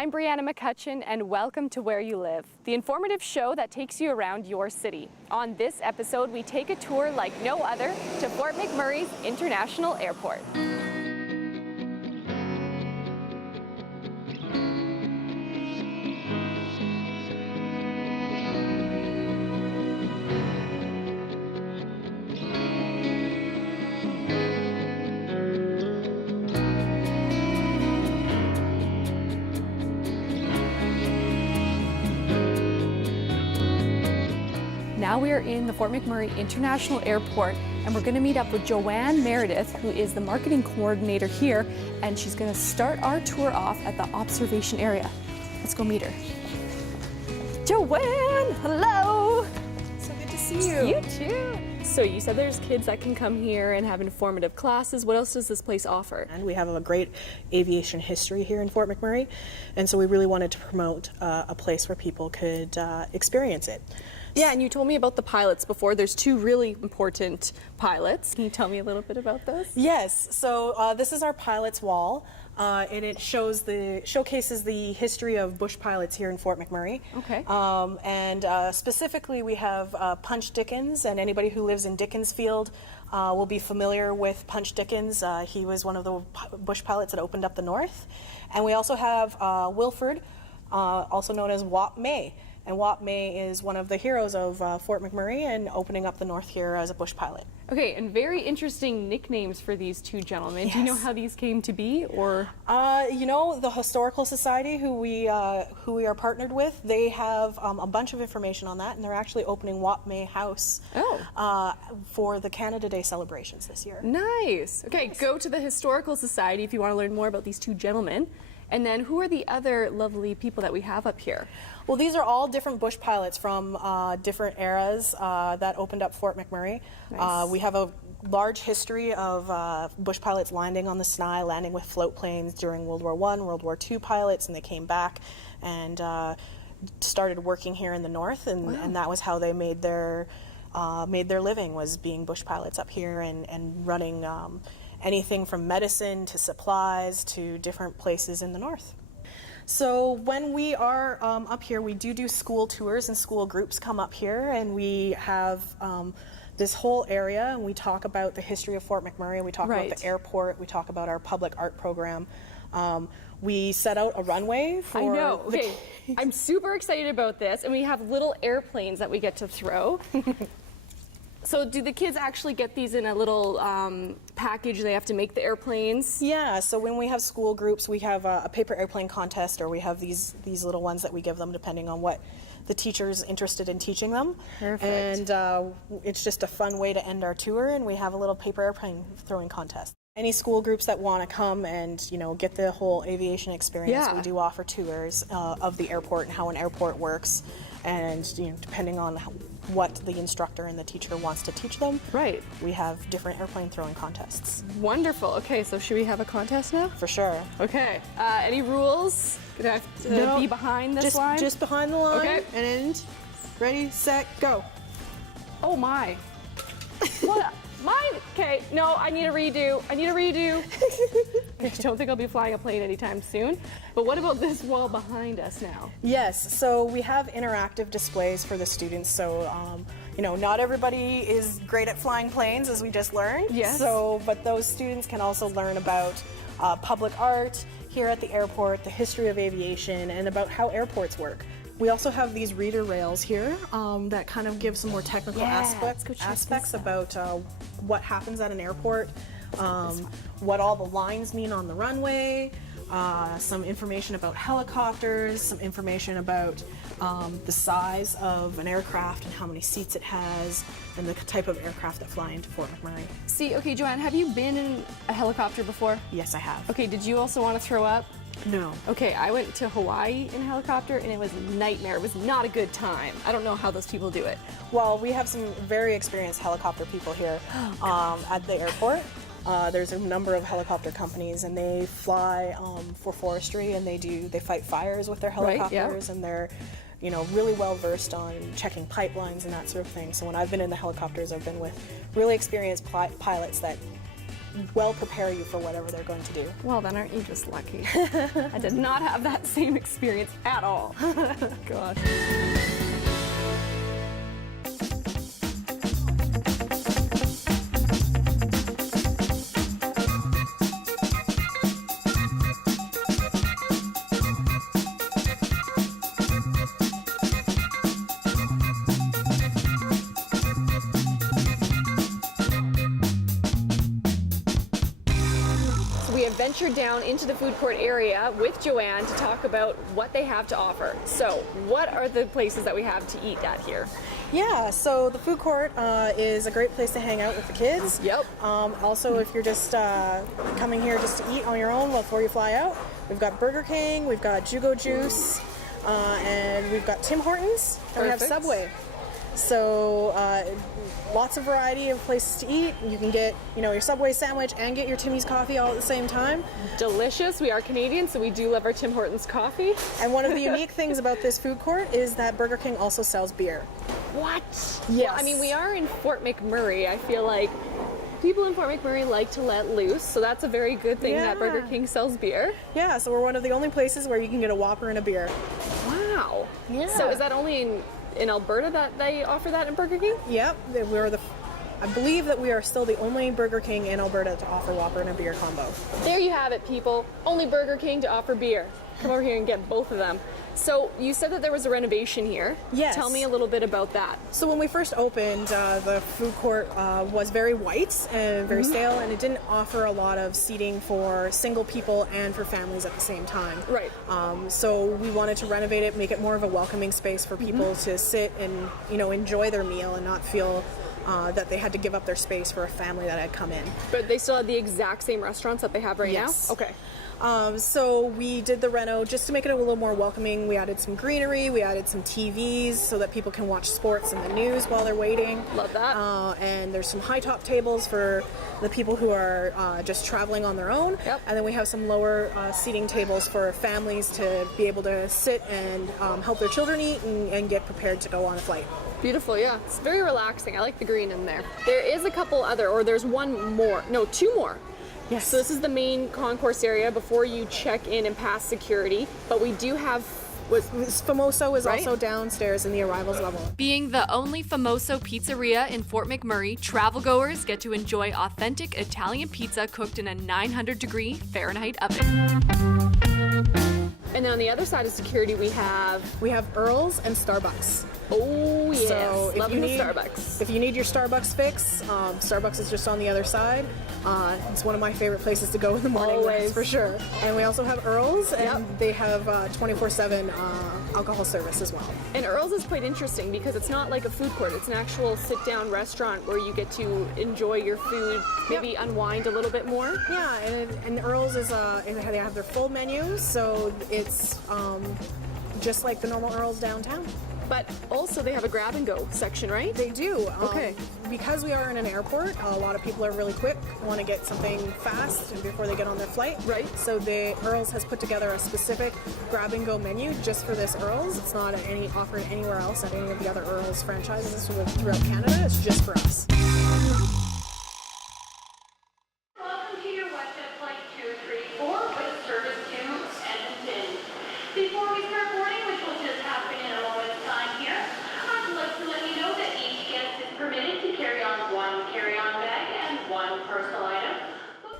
I'm Brieanna McCutcheon, and welcome to Where You Live, the informative show that takes you around your city. On this episode, we take a tour like no other to Fort McMurray International Airport. Now we are in the Fort McMurray International Airport, and we're going to meet up with Joanne Meredith, who is the marketing coordinator here, and she's going to start our tour off at the observation area. Let's go meet her. Joanne, hello. So good to see you. You too. So you said there's kids that can come here and have informative classes. What else does this place offer? And we have a great aviation history here in Fort McMurray, and so we really wanted to promote a place where people could experience it. Yeah, and you told me about the pilots before. There's two really important pilots. Can you tell me a little bit about those? Yes, so this is our pilot's wall, and it showcases the history of bush pilots here in Fort McMurray. Okay. And specifically, we have Punch Dickens, and anybody who lives in Dickensfield will be familiar with Punch Dickens. He was one of the bush pilots that opened up the north. And we also have Wilford, also known as Wap May. And Wap May is one of the heroes of Fort McMurray and opening up the north here as a bush pilot. Okay, and very interesting nicknames for these two gentlemen. Yes. Do you know how these came to be, or? You know, the Historical Society, who we are partnered with, they have a bunch of information on that, and they're actually opening Wap May House for the Canada Day celebrations this year. Nice. Okay, go to the Historical Society if you want to learn more about these two gentlemen. And then who are the other lovely people that we have up here? Well, these are all different bush pilots from different eras that opened up Fort McMurray. Nice. We have a large history of bush pilots landing on the Sny, landing with float planes during World War I, World War II pilots, and they came back and started working here in the north, and that was how they made their living, was being bush pilots up here and running anything from medicine to supplies to different places in the north. So when we are up here, we do school tours, and school groups come up here, and we have this whole area, and we talk about the history of Fort McMurray, we talk about the airport, we talk about our public art program. We set out a runway for... I know, okay. I'm super excited about this, and we have little airplanes that we get to throw. So do the kids actually get these in a little package? They have to make the airplanes? Yeah, so when we have school groups, we have a paper airplane contest, or we have these little ones that we give them depending on what the teacher's interested in teaching them. Perfect. And it's just a fun way to end our tour, and we have a little paper airplane throwing contest. Any school groups that want to come and, you know, get the whole aviation experience, we do offer tours of the airport and how an airport works, and, you know, depending on what the instructor and the teacher wants to teach them. Right. We have different airplane throwing contests. Wonderful. Okay, so should we have a contest now? For sure. Okay. Any rules? Do I have to be behind this line? Just behind the line. Okay. And ready, set, go. Oh my. What? Mine? Okay, no, I need a redo. I don't think I'll be flying a plane anytime soon. But what about this wall behind us now? Yes, so we have interactive displays for the students. So, you know, not everybody is great at flying planes, as we just learned. Yes. So, but those students can also learn about public art here at the airport, the history of aviation, and about how airports work. We also have these reader rails here that kind of give some more technical aspects about what happens at an airport, what all the lines mean on the runway, some information about helicopters, some information about the size of an aircraft and how many seats it has, and the type of aircraft that fly into Fort McMurray. See, okay, Joanne, have you been in a helicopter before? Yes, I have. Okay, did you also want to throw up? No. Okay, I went to Hawaii in a helicopter, and it was a nightmare. It was not a good time. I don't know how those people do it. Well, we have some very experienced helicopter people here at the airport. There's a number of helicopter companies, and they fly for forestry, and they fight fires with their helicopters, and they're, you know, really well versed on checking pipelines and that sort of thing. So when I've been in the helicopters, I've been with really experienced pilots that well prepare you for whatever they're going to do. Well, then aren't you just lucky? I did not have that same experience at all. God. We have ventured down into the food court area with Joanne to talk about what they have to offer. So, what are the places that we have to eat at here? Yeah, so the food court is a great place to hang out with the kids. Yep. Also, if you're just coming here just to eat on your own before you fly out, we've got Burger King, we've got Jugo Juice, and we've got Tim Hortons, and we have Perfect. Subway. So lots of variety of places to eat. You can get, your Subway sandwich and get your Timmy's coffee all at the same time. Delicious. We are Canadian, so we do love our Tim Hortons coffee. And one of the unique things about this food court is that Burger King also sells beer. What? Yes. Well, I mean, we are in Fort McMurray. I feel like people in Fort McMurray like to let loose, so that's a very good thing that Burger King sells beer. Yeah, so we're one of the only places where you can get a Whopper and a beer. Wow. Yeah. So is that only in Alberta that they offer that in Burger King? Yep, I believe that we are still the only Burger King in Alberta to offer Whopper and a beer combo. There you have it, people. Only Burger King to offer beer. Come over here and get both of them. So you said that there was a renovation here. Yes. Tell me a little bit about that. So when we first opened, the food court was very white and very stale, and it didn't offer a lot of seating for single people and for families at the same time. Right. So we wanted to renovate it, make it more of a welcoming space for people to sit and enjoy their meal and not feel that they had to give up their space for a family that had come in. But they still have the exact same restaurants that they have right Yes. now? Okay. So we did the reno just to make it a little more welcoming. We added some greenery, we added some TVs so that people can watch sports and the news while they're waiting. Love that. And there's some high top tables for the people who are just traveling on their own. Yep. And then we have some lower seating tables for families to be able to sit and help their children eat and get prepared to go on a flight. Beautiful, yeah. It's very relaxing. I like the green in there. There is a couple other, or there's one more. No, two more. Yes. So this is the main concourse area before you check in and pass security. But we do have Famoso is Right? also downstairs in the arrivals level. Being the only Famoso pizzeria in Fort McMurray, travel-goers get to enjoy authentic Italian pizza cooked in a 900-degree Fahrenheit oven. And then on the other side of security we have Earl's and Starbucks. oh yes, So loving the Starbucks. If you need your Starbucks fix, Starbucks is just on the other side. It's one of my favorite places to go in the morning, Always. for sure. And we also have Earl's, and Yep. they have 24/7 alcohol service as well. And Earl's is quite interesting because it's not like a food court. It's an actual sit-down restaurant where you get to enjoy your food, maybe unwind a little bit more. Yeah, and Earl's is and they have their full menus, so it's just like the normal Earl's downtown. But also they have a grab-and-go section, right? They do. Okay. Because we are in an airport, a lot of people are really quick, want to get something fast before they get on their flight. Right. So Earl's has put together a specific grab-and-go menu just for this Earl's. It's not offered anywhere else at any of the other Earl's franchises throughout Canada. It's just for us. Welcome to your WestJet Flight 234 with service to Edmonton. Before we start boarding, which will just happen in a moment's time here, I'd like to let you know that each guest is permitted to carry on one carry-on bag and one personal item.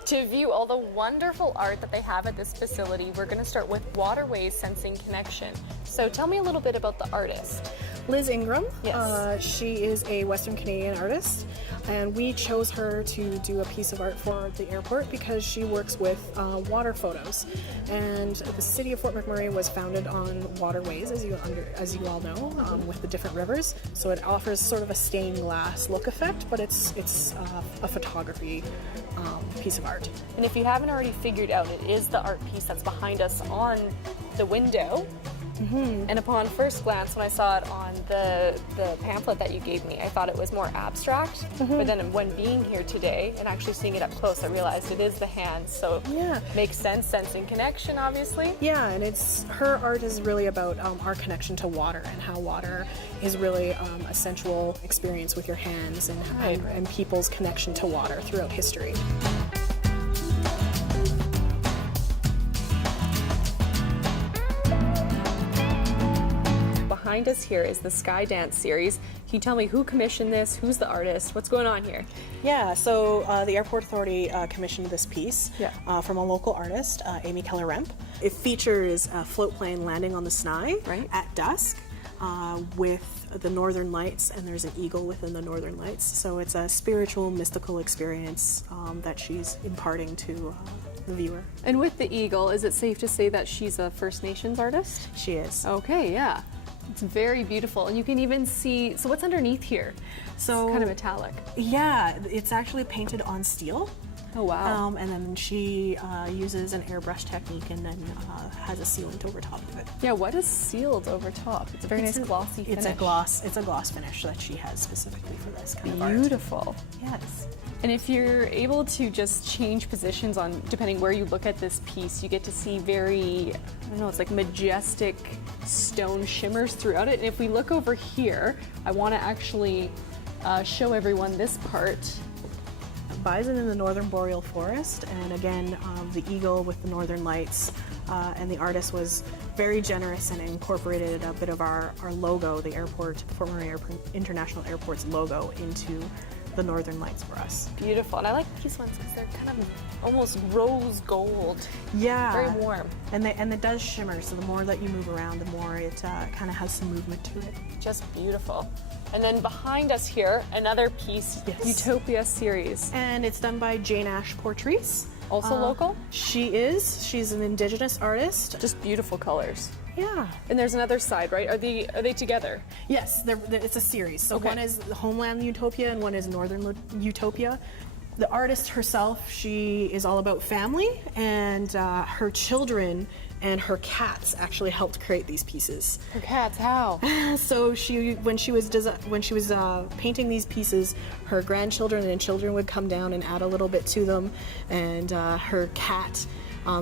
To view all the wonderful art that they have at this facility, we're going to start with Waterways Sensing Connection. So tell me a little bit about the artist. Liz Ingram. Yes. She is a Western Canadian artist, and we chose her to do a piece of art for the airport because she works with water photos. And the city of Fort McMurray was founded on waterways, as you all know, with the different rivers. So it offers sort of a stained glass look effect, but it's a photography piece of art. And if you haven't already figured out, it is the art piece that's behind us on the window. And upon first glance, when I saw it on the pamphlet that you gave me, I thought it was more abstract. But then when being here today and actually seeing it up close, I realized it is the hands. So Yeah. makes sense, sensing connection, obviously. Yeah, and her art is really about our connection to water and how water is really a sensual experience with your hands and people's connection to water throughout history. behind us here is the Sky Dance series. Can you tell me who commissioned this? Who's the artist? What's going on here? Yeah, so the Airport Authority commissioned this piece from a local artist, Amy Keller-Remp. It features a float plane landing on the Snai at dusk with the Northern Lights, and there's an eagle within the Northern Lights. So it's a spiritual, mystical experience that she's imparting to the viewer. And with the eagle, is it safe to say that she's a First Nations artist? She is. Okay, yeah. It's very beautiful, and you can even see, so what's underneath here? So it's kind of metallic. Yeah, it's actually painted on steel. Oh wow. And then she uses an airbrush technique and then has a sealant over top of it. Yeah, what is sealed over top? It's a very nice glossy finish. It's a gloss finish that she has specifically for this kind of art. Beautiful. Yes. And if you're able to just change positions on, depending where you look at this piece, you get to see very, I don't know, it's like majestic stone shimmers throughout it. And if we look over here, I want to actually show everyone this part. Bison in the northern boreal forest, and again the eagle with the northern lights, and the artist was very generous and incorporated a bit of our logo, the airport, Fort McMurray International Airport's logo, into the northern lights for us. Beautiful, and I like these ones because they're kind of almost rose gold. Yeah, very warm, and it does shimmer. So the more that you move around, the more it kind of has some movement to it. Just beautiful. And then behind us here, another piece, Utopia series. And it's done by Jane Ash Portrice. Also local? She's an Indigenous artist. Just beautiful colors. Yeah. And there's another side, right? Are they together? Yes, it's a series. So one is Homeland Utopia and one is Northern Utopia. The artist herself, she is all about family, and her children and her cats actually helped create these pieces. Her cats, how? So when she was painting these pieces, her grandchildren and children would come down and add a little bit to them, and her cat.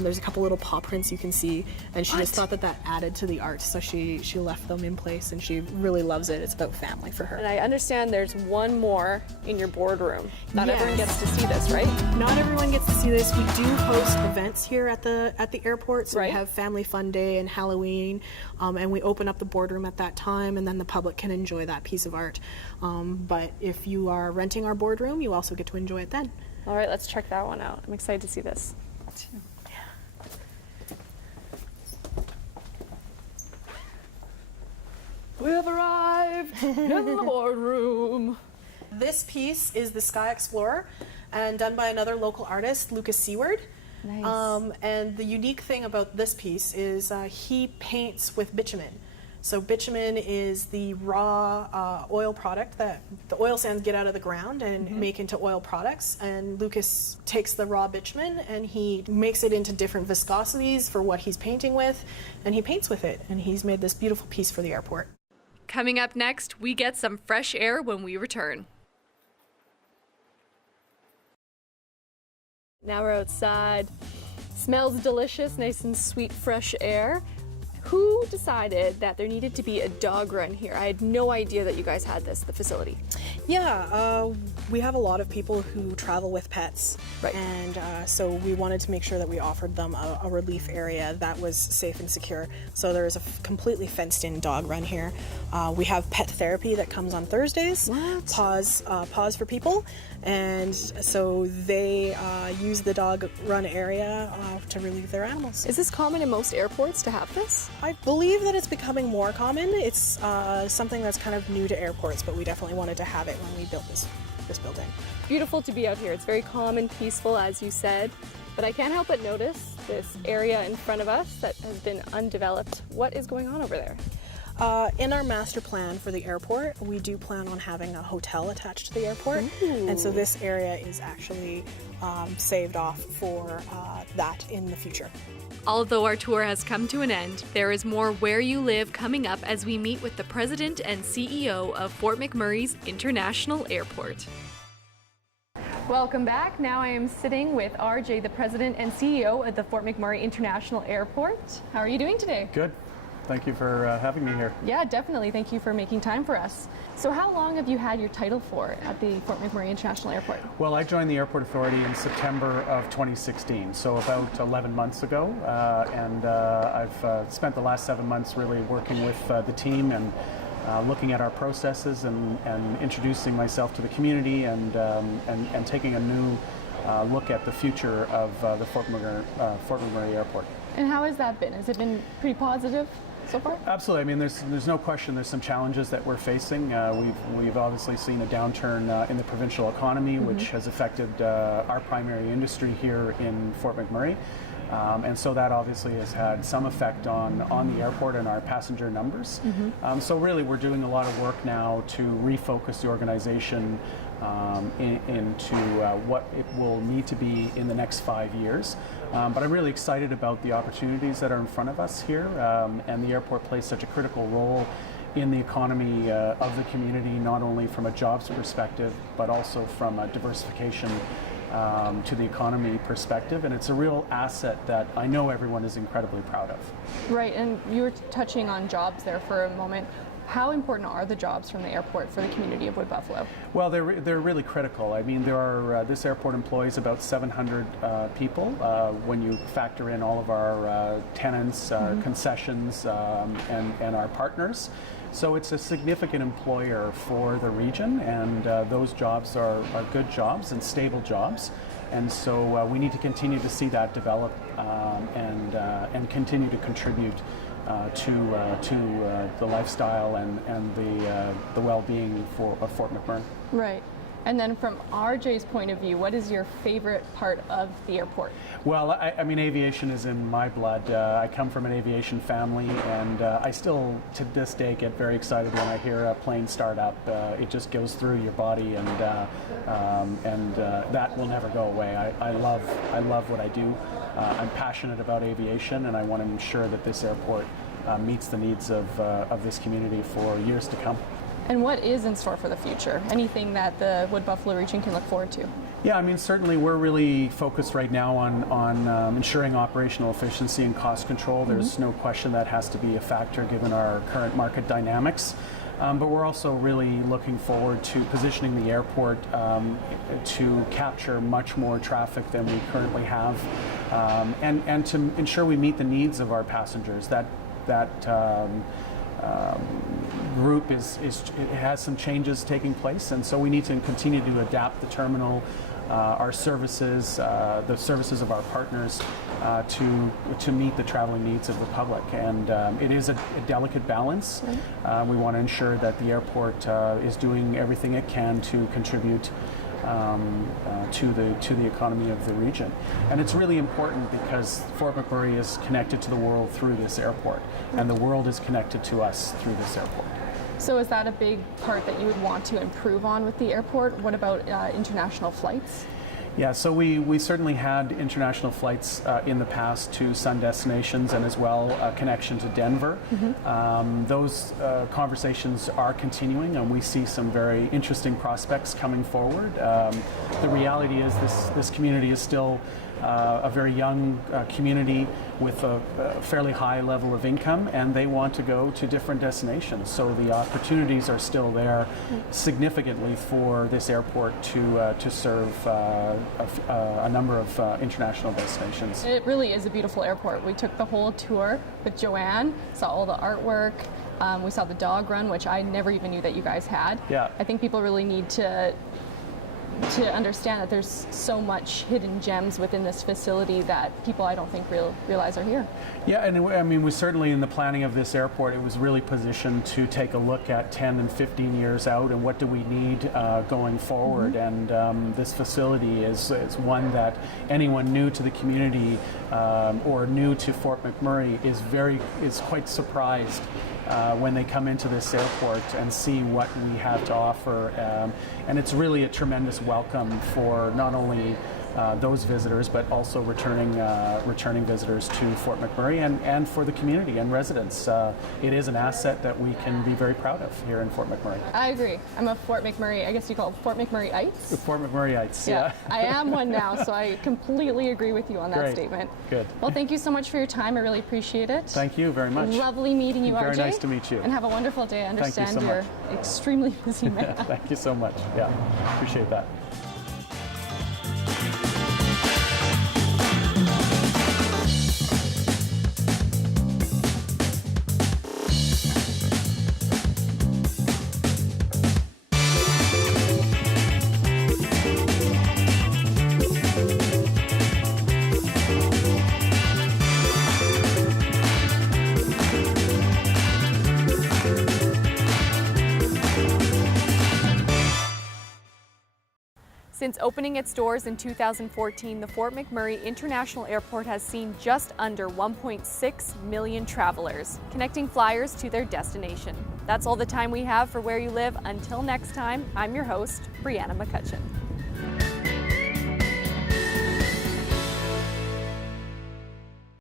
There's a couple little paw prints you can see, and she just thought that added to the art, so she left them in place, and she really loves it. It's about family for her. And I understand there's one more in your boardroom. Not everyone gets to see this, right? Not everyone gets to see this. We do host events here at the airport, so we have Family Fun Day and Halloween, and we open up the boardroom at that time, and then the public can enjoy that piece of art. But if you are renting our boardroom, you also get to enjoy it then. All right, let's check that one out. I'm excited to see this. We have arrived in the boardroom. This piece is the Sky Explorer, and done by another local artist, Lucas Seward. Nice. And the unique thing about this piece is he paints with bitumen. So bitumen is the raw oil product that the oil sands get out of the ground and make into oil products. And Lucas takes the raw bitumen and he makes it into different viscosities for what he's painting with, and he paints with it. And he's made this beautiful piece for the airport. Coming up next, we get some fresh air when we return. Now we're outside. Smells delicious, nice and sweet, fresh air. Who decided that there needed to be a dog run here? I had no idea that you guys had this, the facility. Yeah, we have a lot of people who travel with pets, and so we wanted to make sure that we offered them a relief area that was safe and secure. So there is a completely fenced-in dog run here. We have pet therapy that comes on Thursdays. What? Pause for people, and so they use the dog run area to relieve their animals. Is this common in most airports to have this? I believe that it's becoming more common. It's something that's kind of new to airports, but we definitely wanted to have it when we built this building. Beautiful to be out here. It's very calm and peaceful, as you said, but I can't help but notice this area in front of us that has been undeveloped. What is going on over there? In our master plan for the airport, we do plan on having a hotel attached to the airport. Ooh. And so this area is actually saved off for that in the future. Although our tour has come to an end, there is more Where You Live coming up as we meet with the President and CEO of Fort McMurray's International Airport. Welcome back. Now I am sitting with RJ, the President and CEO at the Fort McMurray International Airport. How are you doing today? Good. Thank you for having me here. Yeah, definitely. Thank you for making time for us. So how long have you had your title for at the Fort McMurray International Airport? Well, I joined the Airport Authority in September of 2016, so about 11 months ago, and I've spent the last 7 months really working with the team and looking at our processes and introducing myself to the community and taking a new look at the future of the Fort McMurray Airport. And how has that been? Has it been pretty positive so far? Absolutely. I mean, there's no question there's some challenges that we're facing. We've obviously seen a downturn in the provincial economy, which has affected our primary industry here in Fort McMurray. And so that obviously has had some effect on the airport and our passenger numbers. So really we're doing a lot of work now to refocus the organization into what it will need to be in the next 5 years. But I'm really excited about the opportunities that are in front of us here, and the airport plays such a critical role in the economy of the community, not only from a jobs perspective, but also from a diversification to the economy perspective, and it's a real asset that I know everyone is incredibly proud of. Right, and you were touching on jobs there for a moment. How important are the jobs from the airport for the community of Wood Buffalo? Well, they're really critical. I mean, there are this airport employs about 700 people when you factor in all of our tenants, concessions, and our partners. So it's a significant employer for the region, and those jobs are good jobs and stable jobs. And so we need to continue to see that develop and continue to contribute to the lifestyle and the well-being of Fort McMurray. Right. And then from RJ's point of view, what is your favorite part of the airport? Well, I mean, aviation is in my blood. I come from an aviation family, and I still, to this day, get very excited when I hear a plane start up. It just goes through your body, and that will never go away. I love what I do. I'm passionate about aviation, and I want to ensure that this airport meets the needs of this community for years to come. And what is in store for the future? Anything that the Wood Buffalo region can look forward to? Yeah, I mean, certainly we're really focused right now on ensuring operational efficiency and cost control. There's no question that has to be a factor given our current market dynamics. But we're also really looking forward to positioning the airport to capture much more traffic than we currently have, and to ensure we meet the needs of our passengers. That group it has some changes taking place, and so we need to continue to adapt the terminal, our services, the services of our partners to meet the traveling needs of the public. And it is a delicate balance. We want to ensure that the airport is doing everything it can to contribute to the economy of the region. And it's really important because Fort McMurray is connected to the world through this airport, and the world is connected to us through this airport. So is that a big part that you would want to improve on with the airport? What about international flights? Yeah, so we certainly had international flights in the past to sun destinations, and as well a connection to Denver. Those conversations are continuing, and we see some very interesting prospects coming forward. The reality is this community is still a very young community with a fairly high level of income, and they want to go to different destinations. So the opportunities are still there significantly for this airport to serve a number of international destinations. It really is a beautiful airport. We took the whole tour with Joanne, saw all the artwork. We saw the dog run, which I never even knew that you guys had. Yeah. I think people really need to understand that there's so much hidden gems within this facility that people I don't think realize are here. Yeah, and I mean, we certainly in the planning of this airport, it was really positioned to take a look at 10 and 15 years out and what do we need going forward. And this facility is one that anyone new to the community or new to Fort McMurray is quite surprised when they come into this airport and see what we have to offer. And it's really a tremendous welcome for not only those visitors, but also returning visitors to Fort McMurray and for the community and residents. It is an asset that we can be very proud of here in Fort McMurray. I agree. I'm a Fort McMurray, I guess you call it Fort McMurray-ites? Fort McMurray-ites, yeah. I am one now, so I completely agree with you on that Great. statement. Good. Well, thank you so much for your time. I really appreciate it. Thank you very much. Lovely meeting you, Very RJ. nice to meet you. And have a wonderful day. I Thank you understand so you're much. extremely busy man. Thank you so much. Yeah, appreciate that. Since opening its doors in 2014, the Fort McMurray International Airport has seen just under 1.6 million travelers, connecting flyers to their destination. That's all the time we have for Where You Live. Until next time, I'm your host, Brieanna McCutcheon.